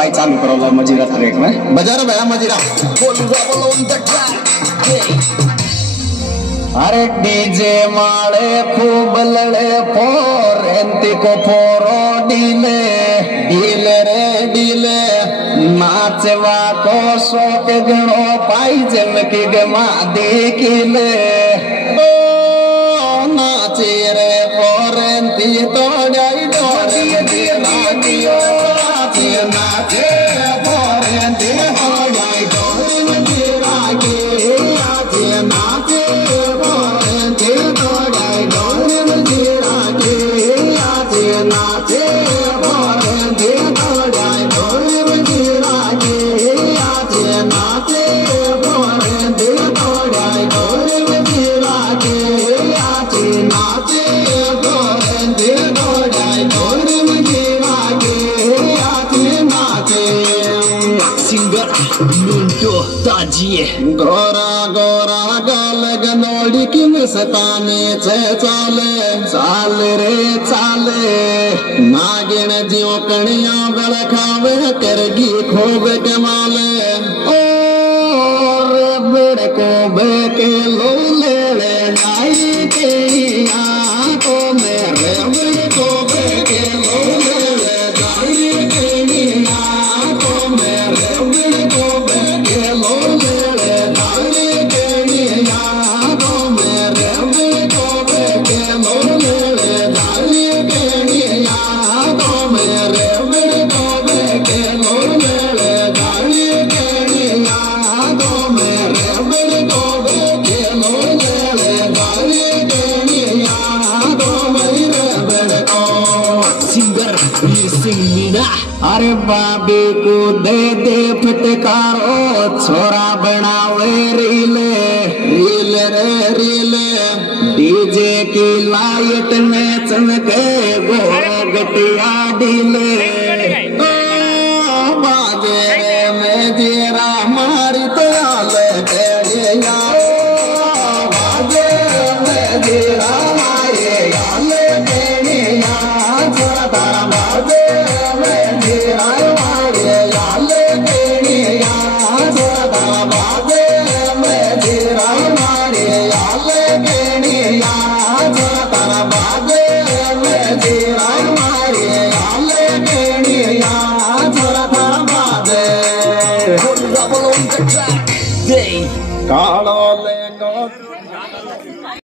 भाई चालू करो लो मजीरा ट्रैक में बजा रहा भैया मजीरा। अरे डीजे मारे खूब लड़े फोर एंती को फोरो डीले डीले रे डीले नाचवा को शौक गणो पाई जन की गमा देखिले ओ नाचे रे फोर एंती तो डाई डोरी दी नाचियो नाचे नाचे फोर एंती हो डाई डोरी दी रागे नाचे नाचे गोरा गोरा गाल गनोड़ी की सताने से चाले चाल रे चाले नागिन जियो कणिया बल खावे करगी खूब कमाले और बेड़ को बेके लो ले ले नाई के तो मेरे बेड़ को बेके लो ले ले नाई के तो मेरे बेड़ को बेके लो ले अरे बाबी को दे दे फटकारो छोरा बनावे रीले रीले रे रीले डीजे की लाइट में चमके वो गटिया डीले बाजे में जीरा मारी तो आले तेरिया बाजे में जीरा मारी आले तेरिया छोरा तारा बाजे काला